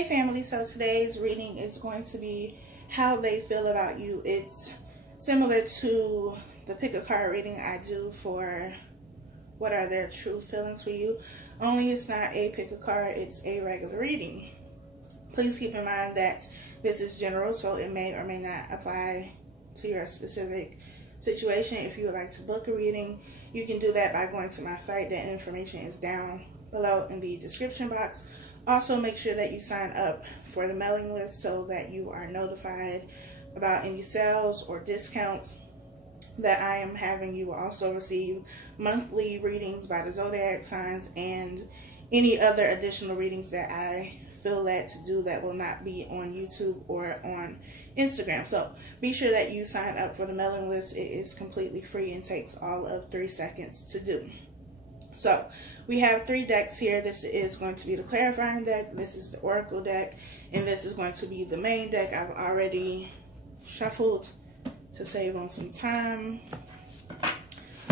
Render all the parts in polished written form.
Hey family, so today's reading is going to be how they feel about you. It's similar to the pick a card reading I do for what are their true feelings for you, only it's not a pick a card, it's a regular reading. Please keep in mind that this is general, so it may or may not apply to your specific situation. If you would like to book a reading, you can do that by going to my site. That information is down below in the description box. Also, make sure that you sign up for the mailing list so that you are notified about any sales or discounts that I am having. You will also receive monthly readings by the zodiac signs and any other additional readings that I feel led to do that will not be on YouTube or on Instagram. So be sure that you sign up for the mailing list. It is completely free and takes all of 3 seconds to do. So we have 3 decks here. This is going to be the clarifying deck, this is the oracle deck, and this is going to be the main deck. I've already shuffled to save on some time,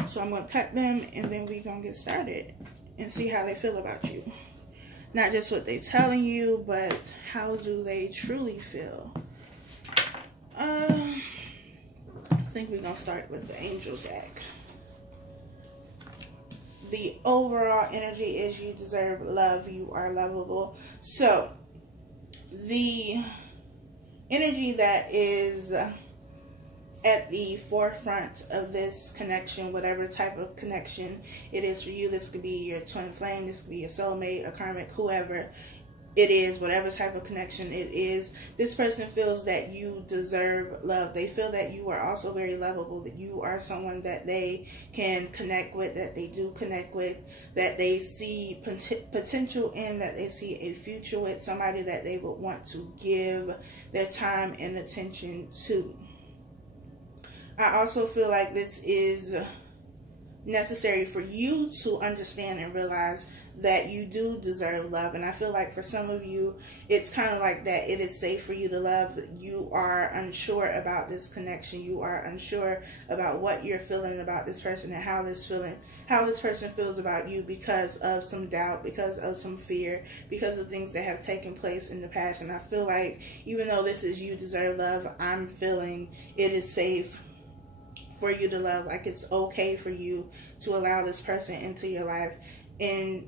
so I'm going to cut them and then we're going to get started and see how they feel about you. Not just what they're telling you, but how do they truly feel. I think we're going to start with the angel deck. The overall energy is you deserve love, you are lovable. So the energy that is at the forefront of this connection, whatever type of connection it is for you, this could be your twin flame, this could be your soulmate, a karmic, whoever it is, whatever type of connection it is, this person feels that you deserve love. They feel that you are also very lovable, that you are someone that they can connect with, that they do connect with, that they see potential in, that they see a future with, somebody that they would want to give their time and attention to. I also feel like this is necessary for you to understand and realize that you do deserve love. And I feel like for some of you, it's kind of like that. It is safe for you to love. You are unsure about this connection. You are unsure about what you're feeling about this person and how this person feels about you because of some doubt, because of some fear, because of things that have taken place in the past. And I feel like even though this is you deserve love, I'm feeling it is safe for you to love. Like it's okay for you to allow this person into your life and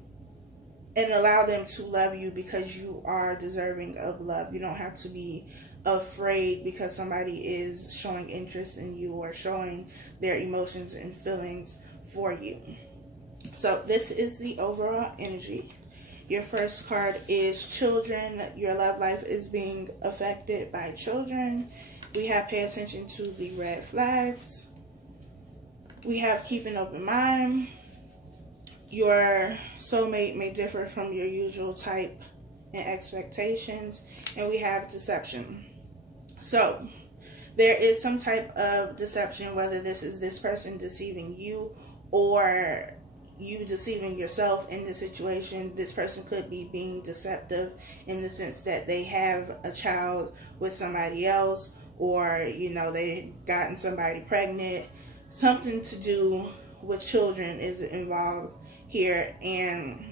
allow them to love you because you are deserving of love. You don't have to be afraid because somebody is showing interest in you or showing their emotions and feelings for you. So this is the overall energy. Your first card is children. Your love life is being affected by children. We have pay attention to the red flags. We have keep an open mind. Your soulmate may differ from your usual type and expectations. And we have deception. So there is some type of deception, whether this is this person deceiving you or you deceiving yourself in the situation. This person could be being deceptive in the sense that they have a child with somebody else, or you know, they've gotten somebody pregnant. Something to do with children is involved here, and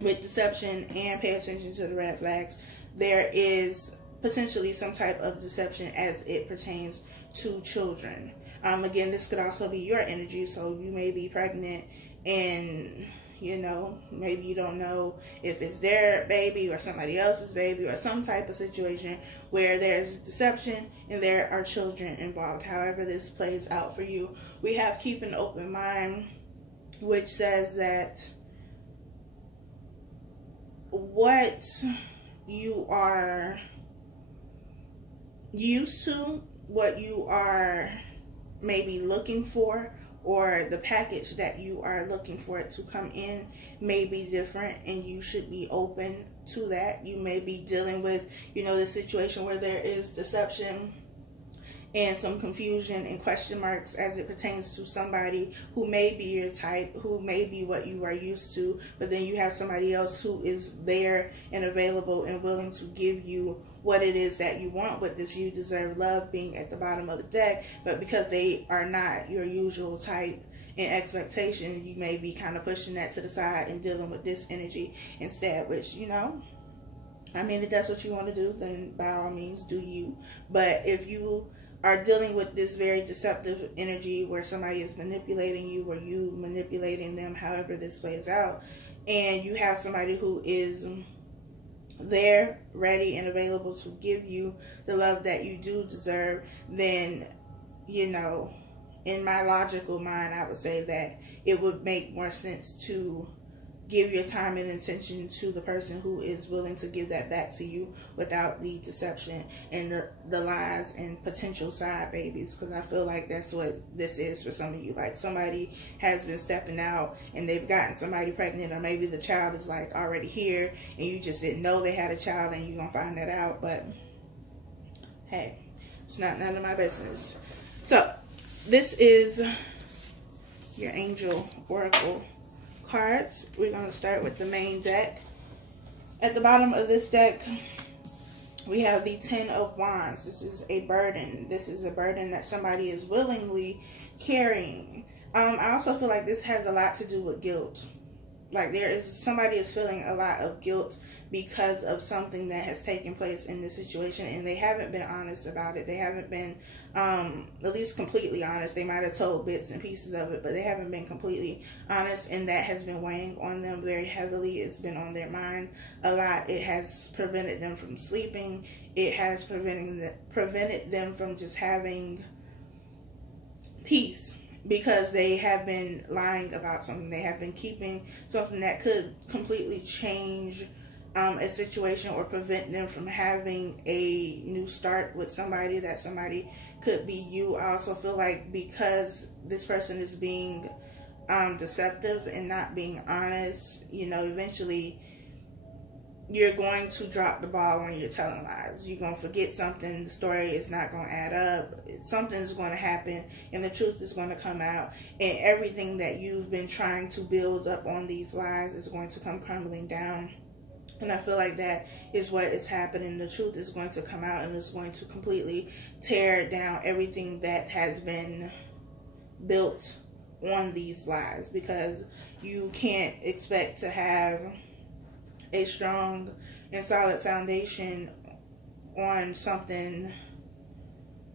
with deception and pay attention to the red flags, there is potentially some type of deception as it pertains to children. Again, this could also be your energy, so you may be pregnant and you know, maybe you don't know if it's their baby or somebody else's baby or some type of situation where there's deception and there are children involved. However this plays out for you, we have keep an open mind, which says that what you are used to, what you are maybe looking for, or the package that you are looking for it to come in may be different, and you should be open to that. You may be dealing with, you know, the situation where there is deception and some confusion and question marks as it pertains to somebody who may be your type, who may be what you are used to, but then you have somebody else who is there and available and willing to give you what it is that you want, with this you deserve love being at the bottom of the deck. But because they are not your usual type and expectation, you may be kind of pushing that to the side and dealing with this energy instead, which, you know, I mean, if that's what you want to do, then by all means do you. But if you are dealing with this very deceptive energy where somebody is manipulating you or you manipulating them, however this plays out, and you have somebody who is there, ready and available to give you the love that you do deserve, then, you know, in my logical mind, I would say that it would make more sense to give your time and attention to the person who is willing to give that back to you without the deception and the lies and potential side babies. Because I feel like that's what this is for some of you. Like, somebody has been stepping out and they've gotten somebody pregnant, or maybe the child is like already here and you just didn't know they had a child, and you're gonna find that out. But hey, it's not none of my business. So this is your angel oracle cards. We're going to start with the main deck. At the bottom of this deck, we have the 10 of Wands. This is a burden. This is a burden that somebody is willingly carrying. I also feel like this has a lot to do with guilt. Like, somebody is feeling a lot of guilt because of something that has taken place in this situation, and they haven't been honest about it. They haven't been at least completely honest. They might have told bits and pieces of it, but they haven't been completely honest, and that has been weighing on them very heavily. It's been on their mind a lot. It has prevented them from sleeping. It has prevented them from just having peace, because they have been lying about something. They have been keeping something that could completely change a situation or prevent them from having a new start with somebody. That somebody could be you. I also feel like because this person is being deceptive and not being honest, you know, eventually you're going to drop the ball when you're telling lies. You're going to forget something. The story is not going to add up. Something's going to happen, and the truth is going to come out. And everything that you've been trying to build up on these lies is going to come crumbling down. And I feel like that is what is happening. The truth is going to come out, and it's going to completely tear down everything that has been built on these lies. Because you can't expect to have a strong and solid foundation on something,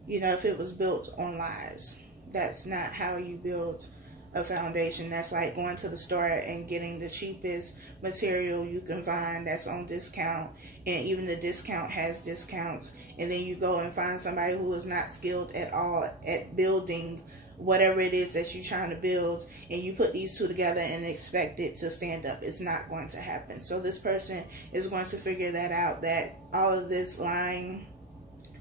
you know, if it was built on lies. That's not how you build a foundation. That's like going to the store and getting the cheapest material you can find that's on discount, and even the discount has discounts, and then you go and find somebody who is not skilled at all at building whatever it is that you're trying to build, and you put these two together and expect it to stand up. It's not going to happen. So this person is going to figure that out, that all of this lying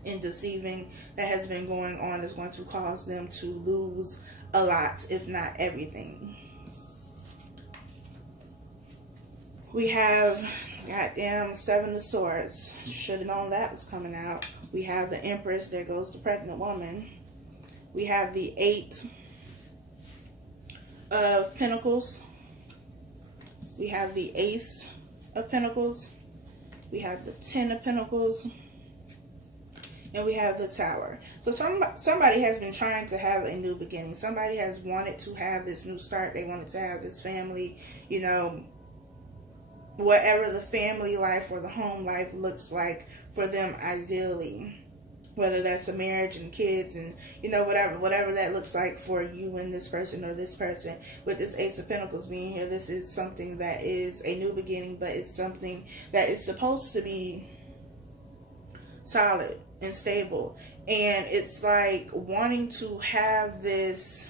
and deceiving that has been going on is going to cause them to lose a lot, if not everything. We have goddamn 7 of Swords. Should have known that was coming out. We have the Empress. There goes the pregnant woman. We have the 8 of Pentacles. We have the Ace of Pentacles. We have the 10 of Pentacles. And we have the Tower. So somebody has been trying to have a new beginning. Somebody has wanted to have this new start. They wanted to have this family, you know, whatever the family life or the home life looks like for them ideally. Whether that's a marriage and kids and, you know, whatever that looks like for you and this person or this person. With this Ace of Pentacles being here, this is something that is a new beginning, but it's something that is supposed to be solid and stable. And it's like wanting to have this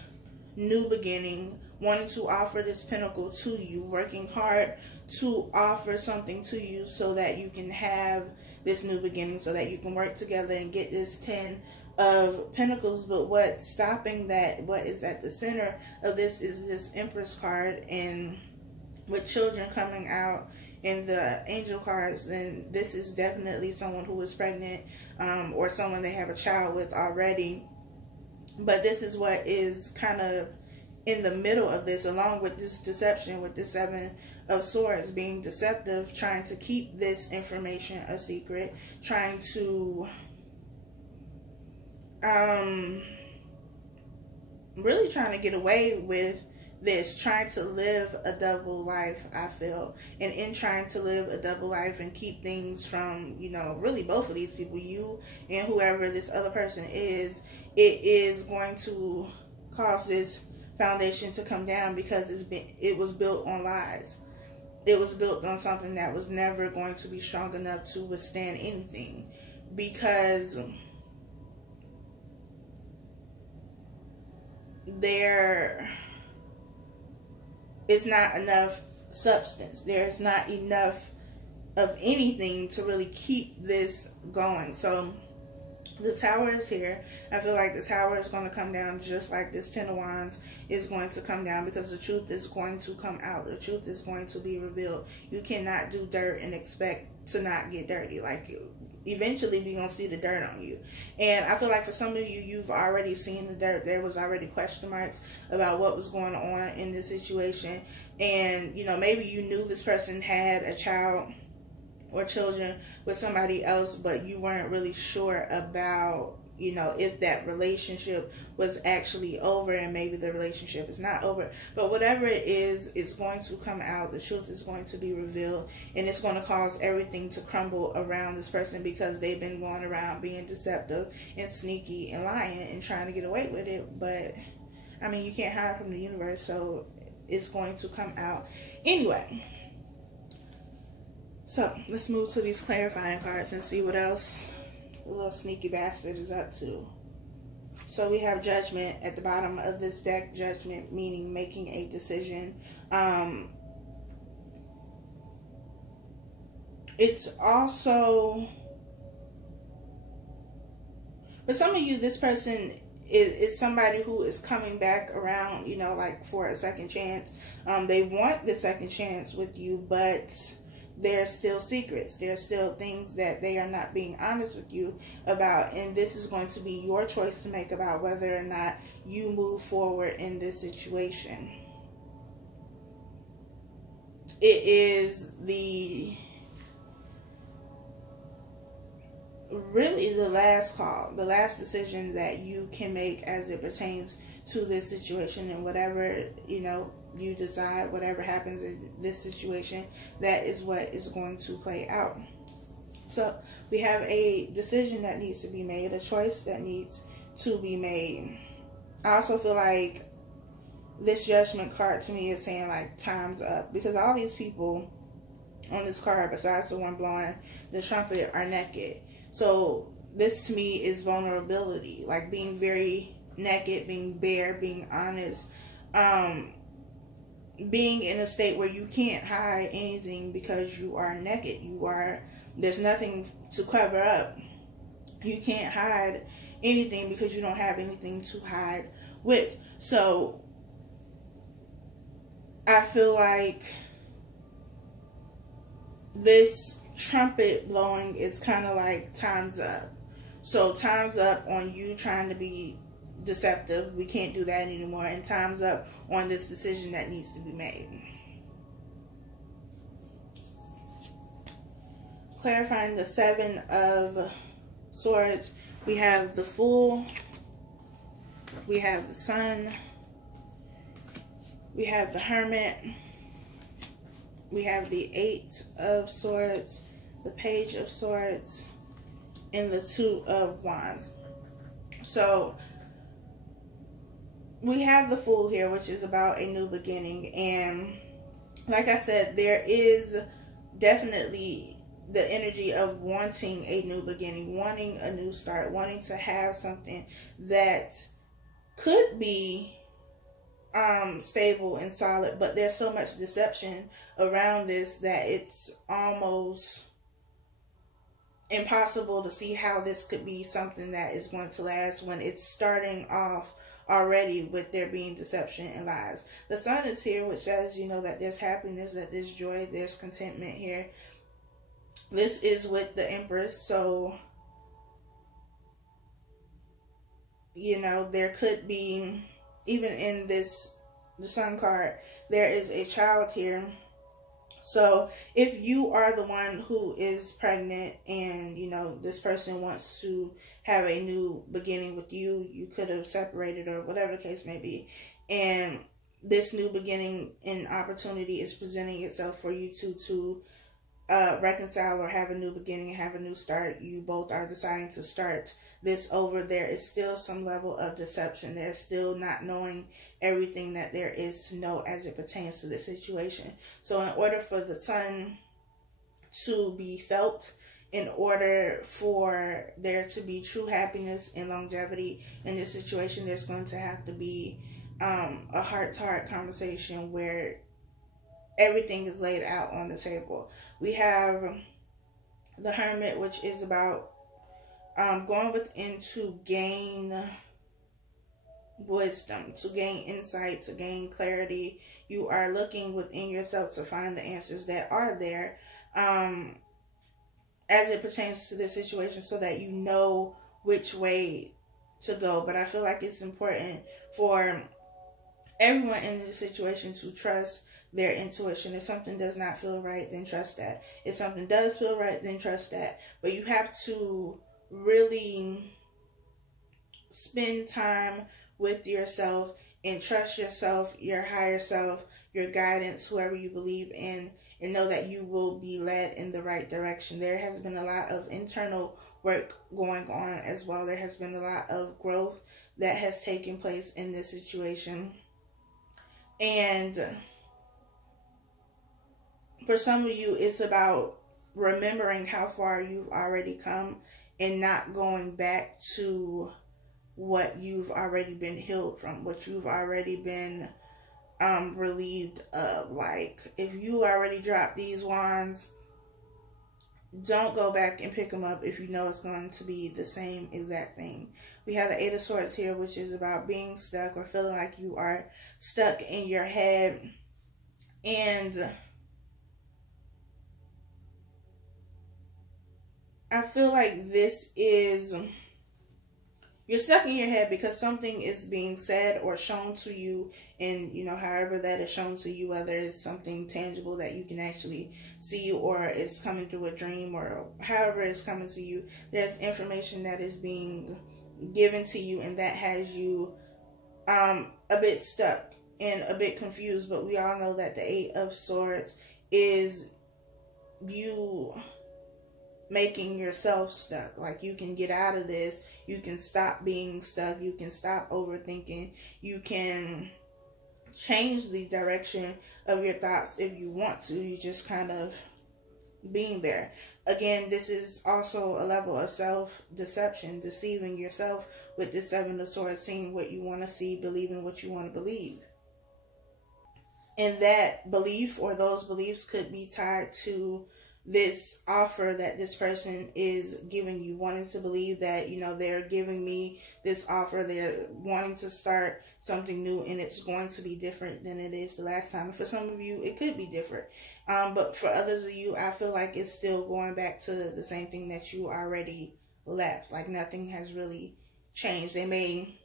new beginning, wanting to offer this pentacle to you, working hard to offer something to you so that you can have this new beginning, so that you can work together and get this 10 of Pentacles. But what's stopping that, what is at the center of this, is this Empress card. And with children coming out in the angel cards, then this is definitely someone who is pregnant, or someone they have a child with already. But this is what is kind of in the middle of this, along with this deception, with the 7 of Swords, being deceptive, trying to keep this information a secret, trying to really trying to get away with this, trying to live a double life, I feel. And in trying to live a double life and keep things from, you know, really both of these people, you and whoever this other person is, it is going to cause this foundation to come down, because it was built on lies. It was built on something that was never going to be strong enough to withstand anything, because there is not enough substance. There is not enough of anything to really keep this going. So the Tower is here. I feel like the Tower is going to come down, just like this Ten of Wands is going to come down, because the truth is going to come out. The truth is going to be revealed. You cannot do dirt and expect to not get dirty. Like, eventually we're going to see the dirt on you. And I feel like for some of you, you've already seen the dirt. There was already question marks about what was going on in this situation. And, you know, maybe you knew this person had a child or children with somebody else, but you weren't really sure about, you know, if that relationship was actually over, and maybe the relationship is not over. But whatever it is, it's going to come out. The truth is going to be revealed, and it's going to cause everything to crumble around this person, because they've been going around being deceptive and sneaky and lying and trying to get away with it. But I mean, you can't hide from the universe, so it's going to come out anyway. So let's move to these clarifying cards and see what else the little sneaky bastard is up to. So we have Judgment at the bottom of this deck. Judgment meaning making a decision. It's also, for some of you, this person is somebody who is coming back around, you know, like for a second chance. They want the second chance with you, but there's still secrets. There's still things that they are not being honest with you about. And this is going to be your choice to make about whether or not you move forward in this situation. It is really the last call, the last decision that you can make as it pertains to this situation. And whatever, you know, you decide, whatever happens in this situation, that is what is going to play out. So we have a decision that needs to be made, a choice that needs to be made. I also feel like this Judgment card to me is saying like time's up, because all these people on this card, besides the one blowing the trumpet, are naked. So this to me is vulnerability, like being very naked, being bare, being honest, being in a state where you can't hide anything because you are naked. There's nothing to cover up. You can't hide anything because you don't have anything to hide with. So I feel like this trumpet blowing is kind of like time's up. So time's up on you trying to be deceptive. We can't do that anymore. And time's up on this decision that needs to be made. Clarifying the Seven of Swords, we have the Fool, we have the Sun, we have the Hermit, we have the Eight of Swords, the Page of Swords, and the Two of Wands. So we have the Fool here, which is about a new beginning. And like I said, there is definitely the energy of wanting a new beginning, wanting a new start, wanting to have something that could be stable and solid, but there's so much deception around this that it's almost impossible to see how this could be something that is going to last when it's starting off already with there being deception and lies. The Sun is here, which says, you know, that there's happiness, that there's joy, there's contentment here. This is with the Empress, so, you know, there could be, even in this, the Sun card, there is a child here. So if you are the one who is pregnant and, you know, this person wants to have a new beginning with you, you could have separated or whatever the case may be, and this new beginning and opportunity is presenting itself for you to reconcile or have a new beginning and have a new start. You both are deciding to start this over. There is still some level of deception. There's still not knowing everything that there is to know as it pertains to this situation. So in order for the sun to be felt, in order for there to be true happiness and longevity in this situation, there's going to have to be a heart-to-heart conversation where everything is laid out on the table. We have the Hermit, which is about going within to gain wisdom, to gain insight, to gain clarity. You are looking within yourself to find the answers that are there as it pertains to this situation, so that you know which way to go. But I feel like it's important for everyone in this situation to trust their intuition. If something does not feel right, then trust that. If something does feel right, then trust that. But you have to really spend time with yourself and trust yourself, your higher self, your guidance, whoever you believe in, and know that you will be led in the right direction. There has been a lot of internal work going on as well. There has been a lot of growth that has taken place in this situation. And for some of you, it's about remembering how far you've already come and not going back to what you've already been healed from, what you've already been relieved of. Like, if you already dropped these wands, don't go back and pick them up if you know it's going to be the same exact thing. We have the Eight of Swords here, which is about being stuck or feeling like you are stuck in your head. And I feel like this is, you're stuck in your head because something is being said or shown to you, and you know, however that is shown to you, whether it's something tangible that you can actually see, or it's coming through a dream, or however it's coming to you, there's information that is being given to you, and that has you a bit stuck and a bit confused. But we all know that the Eight of Swords is you making yourself stuck. Like, you can get out of this, you can stop being stuck, you can stop overthinking, you can change the direction of your thoughts if you want to. You just kind of being there. Again, this is also a level of self-deception, deceiving yourself with the Seven of Swords, seeing what you want to see, believing what you want to believe. And that belief, or those beliefs, could be tied to this offer that this person is giving you, wanting to believe that, you know, they're giving me this offer, they're wanting to start something new, and it's going to be different than it is the last time. For some of you, it could be different. But for others of you, I feel like it's still going back to the same thing that you already left. Like, nothing has really changed. They may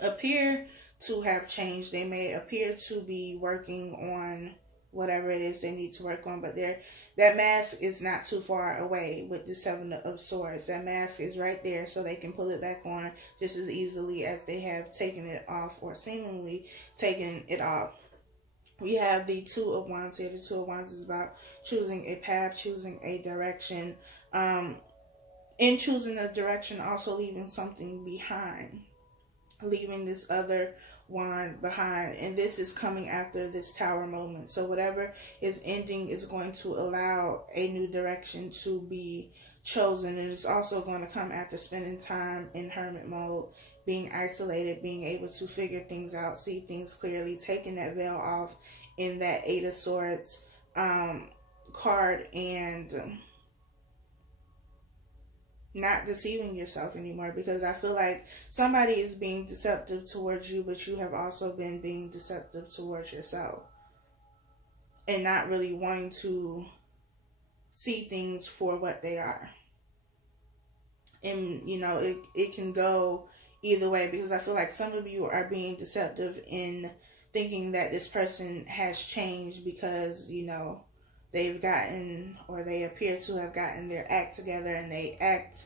appear to have changed. They may appear to be working on whatever it is they need to work on, but that mask is not too far away with the Seven of Swords. That mask is right there, so they can pull it back on just as easily as they have taken it off, or seemingly taken it off. We have the Two of Wands here. The Two of Wands is about choosing a path, choosing a direction. In choosing a direction, also leaving something behind, leaving this other wand behind. And this is coming after this Tower moment. So whatever is ending is going to allow a new direction to be chosen. And it's also going to come after spending time in hermit mode, being isolated, being able to figure things out, see things clearly, taking that veil off in that Eight of Swords card, and not deceiving yourself anymore. Because I feel like somebody is being deceptive towards you, but you have also been being deceptive towards yourself, and not really wanting to see things for what they are. And you know, it can go either way, because I feel like some of you are being deceptive in thinking that this person has changed because, you know, they've gotten, or they appear to have gotten their act together, and they act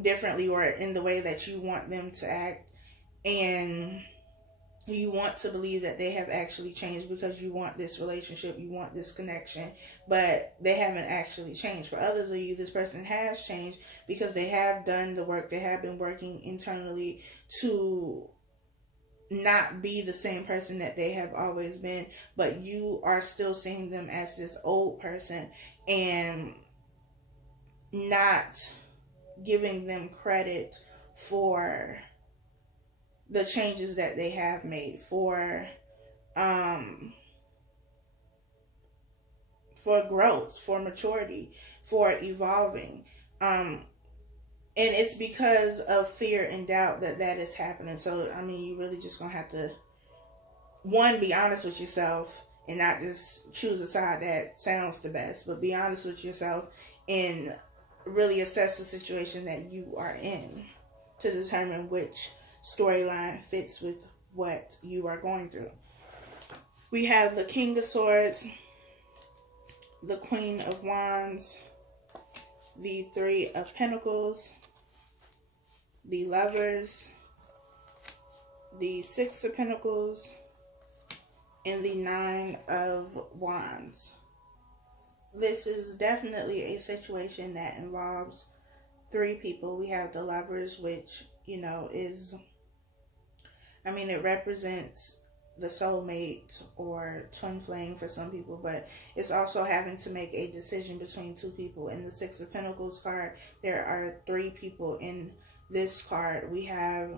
differently or in the way that you want them to act. And you want to believe that they have actually changed because you want this relationship, you want this connection, but they haven't actually changed. For others of you, this person has changed because they have done the work. They have been working internally to not be the same person that they have always been, but you are still seeing them as this old person and not giving them credit for the changes that they have made, for growth, for maturity, for evolving. And it's because of fear and doubt that is happening. So, I mean, you really just gonna have to, one, be honest with yourself and not just choose a side that sounds the best, but be honest with yourself and really assess the situation that you are in to determine which storyline fits with what you are going through. We have the King of Swords, the Queen of Wands, the Three of Pentacles, the Lovers, the Six of Pentacles, and the Nine of Wands. This is definitely a situation that involves three people. We have the Lovers, which, you know, is, I mean, it represents the soulmate or twin flame for some people, but it's also having to make a decision between two people. In the Six of Pentacles card, there are three people in this card. We have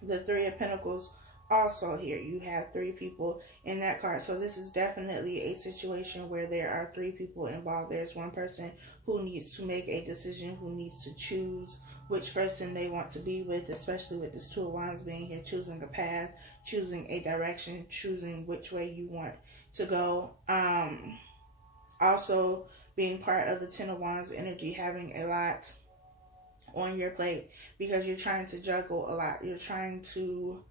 the Three of Pentacles also here. You have three people in that card. So this is definitely a situation where there are three people involved. There's one person who needs to make a decision, who needs to choose which person they want to be with, especially with this Two of Wands being here, choosing a path, choosing a direction, choosing which way you want to go. Also being part of the Ten of Wands energy, having a lot on your plate because you're trying to juggle a lot. You're trying to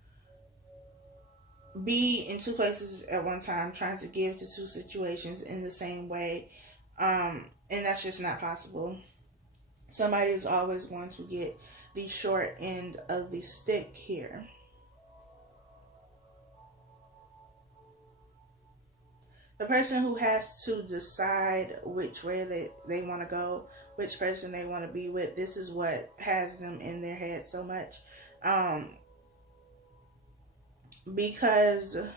be in two places at one time, trying to give to two situations in the same way, and that's just not possible. Somebody is always going to get the short end of the stick here. The person who has to decide which way they want to go, which person they want to be with, this is what has them in their head so much. Because I'm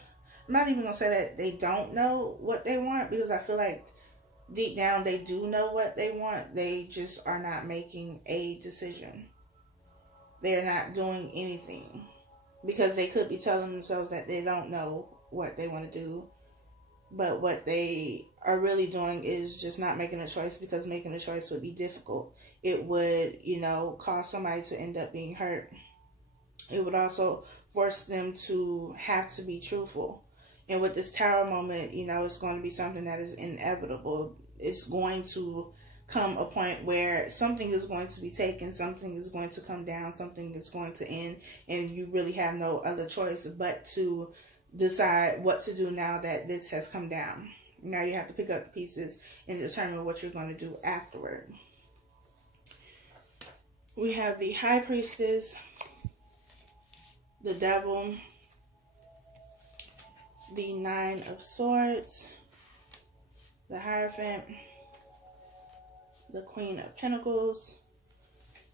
not even going to say that they don't know what they want, because I feel like deep down they do know what they want. They just are not making a decision. They're not doing anything because they could be telling themselves that they don't know what they want to do. But what they are really doing is just not making a choice, because making a choice would be difficult. It would, you know, cause somebody to end up being hurt. It would also force them to have to be truthful. And with this Tower moment, you know, it's going to be something that is inevitable. It's going to come a point where something is going to be taken, something is going to come down, something is going to end, and you really have no other choice but to decide what to do now that this has come down. Now you have to pick up the pieces and determine what you're going to do afterward. We have the High Priestess, the Devil, the Nine of Swords, the Hierophant, the Queen of Pentacles,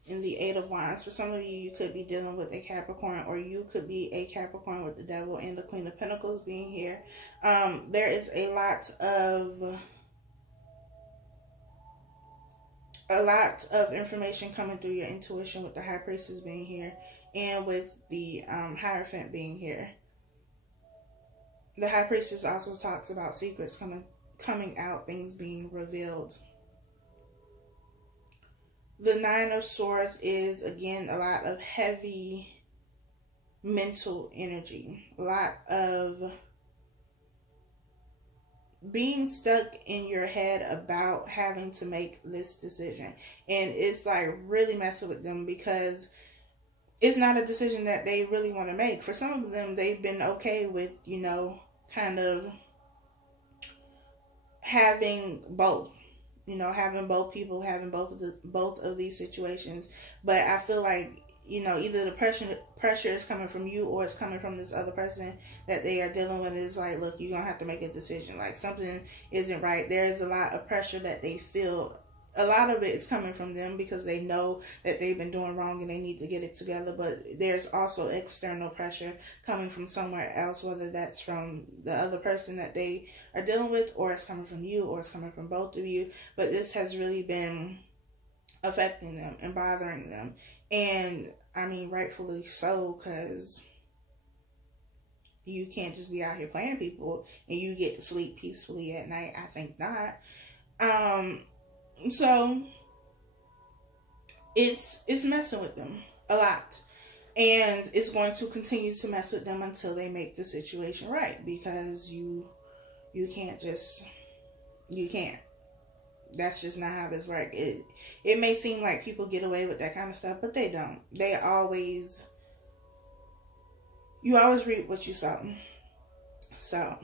and the Eight of Wands. For some of you, you could be dealing with a Capricorn, or you could be a Capricorn with the Devil and the Queen of Pentacles being here. There is a lot of information coming through your intuition with the High Priestess being here and with the Hierophant being here. The High Priestess also talks about secrets coming out, things being revealed. The Nine of Swords is, again, a lot of heavy mental energy. A lot of being stuck in your head about having to make this decision. And it's like really messing with them, because it's not a decision that they really want to make. For some of them, they've been okay with, you know, kind of having both. You know, having both people, having both of these situations. But I feel like either the pressure is coming from you or it's coming from this other person that they are dealing with. Is like, look, you're going to have to make a decision. Like, something isn't right. There's a lot of pressure that they feel. A lot of it is coming from them because they know that they've been doing wrong and they need to get it together. But there's also external pressure coming from somewhere else, whether that's from the other person that they are dealing with, or it's coming from you, or it's coming from both of you. But this has really been affecting them and bothering them. And I mean, rightfully so, because you can't just be out here playing people and you get to sleep peacefully at night. I think not. So it's messing with them a lot, and it's going to continue to mess with them until they make the situation right, because you can't. That's just not how this works. It may seem like people get away with that kind of stuff, but they don't. You always reap what you sow. So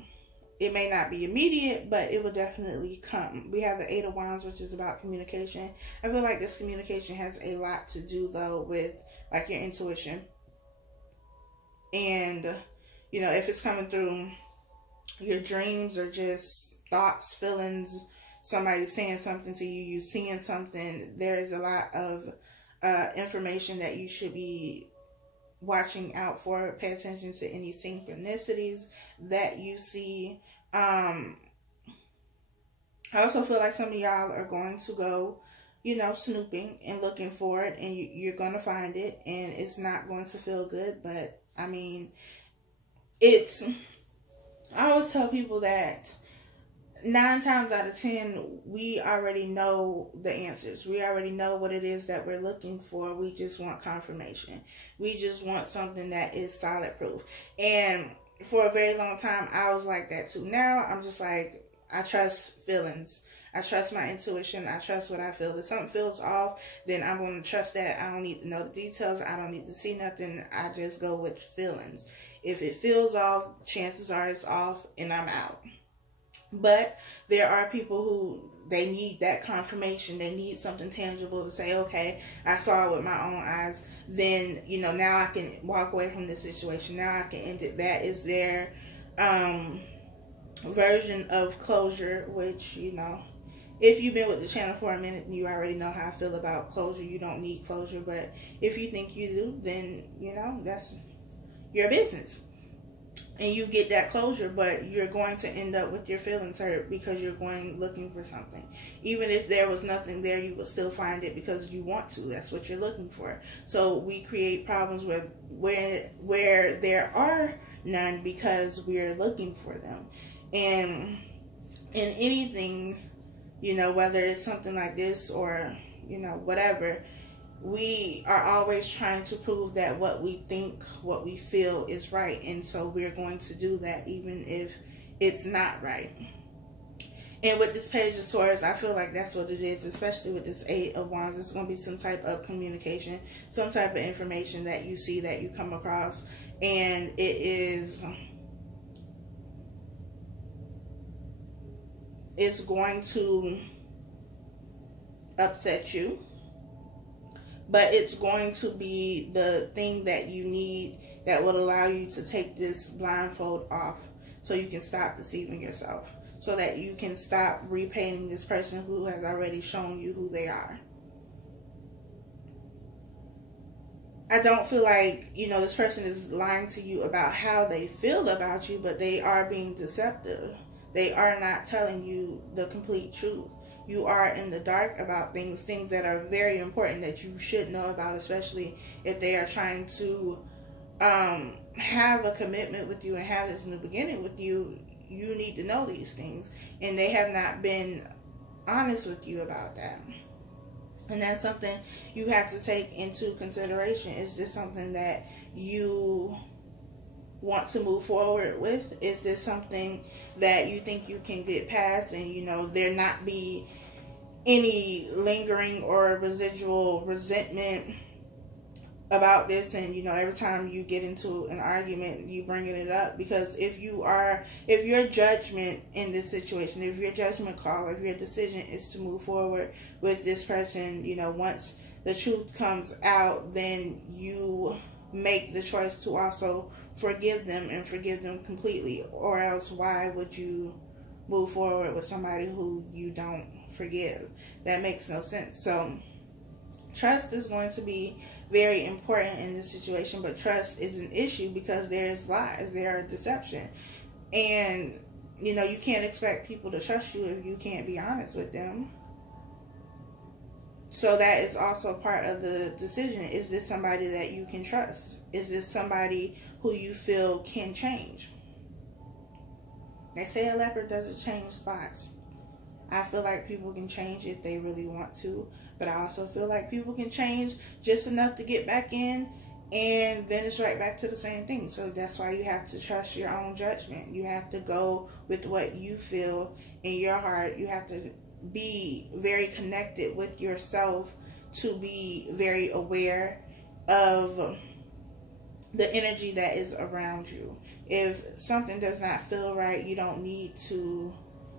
it may not be immediate, but it will definitely come. We have the 8 of Wands, which is about communication. I feel like this communication has a lot to do, though, with like your intuition. And, if it's coming through your dreams or just thoughts, feelings, somebody saying something to you, you seeing something, there is a lot of information that you should be watching out for. Pay attention to any synchronicities that you see. I also feel like some of y'all are going to go, snooping and looking for it, and you're going to find it, and it's not going to feel good. But I mean, I always tell people that 9 times out of 10, we already know the answers. We already know what it is that we're looking for. We just want confirmation. We just want something that is solid proof. And for a very long time, I was like that too. Now, I'm just like, I trust feelings. I trust my intuition. I trust what I feel. If something feels off, then I'm going to trust that. I don't need to know the details. I don't need to see nothing. I just go with feelings. If it feels off, chances are it's off, and I'm out. But there are people who, they need that confirmation. They need something tangible to say, okay, I saw it with my own eyes. Then, now I can walk away from this situation. Now I can end it. That is their version of closure, which, if you've been with the channel for a minute, you already know how I feel about closure. You don't need closure. But if you think you do, then, that's your business. And you get that closure, but you're going to end up with your feelings hurt because you're going looking for something. Even if there was nothing there, you will still find it because you want to. That's what you're looking for. So we create problems where there are none because we're looking for them. And in anything, whether it's something like this or, whatever, we are always trying to prove that what we think, what we feel is right. And so we're going to do that even if it's not right. And with this Page of Swords, I feel like that's what it is, especially with this 8 of Wands. It's going to be some type of communication, some type of information that you see, that you come across. And it's going to upset you. But it's going to be the thing that you need that will allow you to take this blindfold off so you can stop deceiving yourself. So that you can stop repainting this person who has already shown you who they are. I don't feel like, this person is lying to you about how they feel about you, but they are being deceptive. They are not telling you the complete truth. You are in the dark about things that are very important that you should know about, especially if they are trying to have a commitment with you and have this new beginning with you. You need to know these things, and they have not been honest with you about that. And that's something you have to take into consideration. Is this something that you want to move forward with? Is this something that you think you can get past and there not be any lingering or residual resentment about this, and every time you get into an argument you bringing it up? Because if your judgment in this situation, if your judgment call, if your decision is to move forward with this person, once the truth comes out, then you make the choice to also forgive them and forgive them completely. Or else, why would you move forward with somebody who you don't forgive? That makes no sense. So trust is going to be very important in this situation, but trust is an issue because there's lies, there are deception. And, you know, you can't expect people to trust you if you can't be honest with them. So that is also part of the decision. Is this somebody that you can trust? Is this somebody who you feel can change? They say a leopard doesn't change spots. I feel like people can change if they really want to, but I also feel like people can change just enough to get back in, and then it's right back to the same thing. So that's why you have to trust your own judgment. You have to go with what you feel in your heart. You have to be very connected with yourself to be very aware of the energy that is around you. If something does not feel right, you don't need to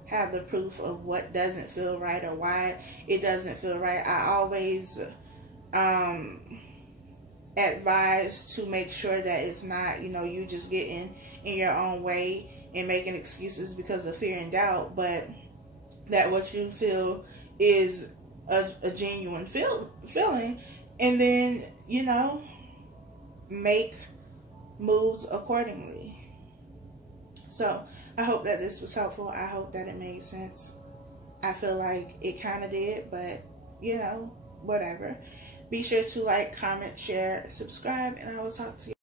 have the proof of what doesn't feel right or why it doesn't feel right. I always advise to make sure that it's not, you know, you just getting in your own way and making excuses because of fear and doubt, but that what you feel is a genuine feeling, and then, you know, make moves accordingly. So I hope that this was helpful. I hope that it made sense. I feel like it kind of did, but, you know, whatever. Be sure to like, comment, share, subscribe, and I will talk to you.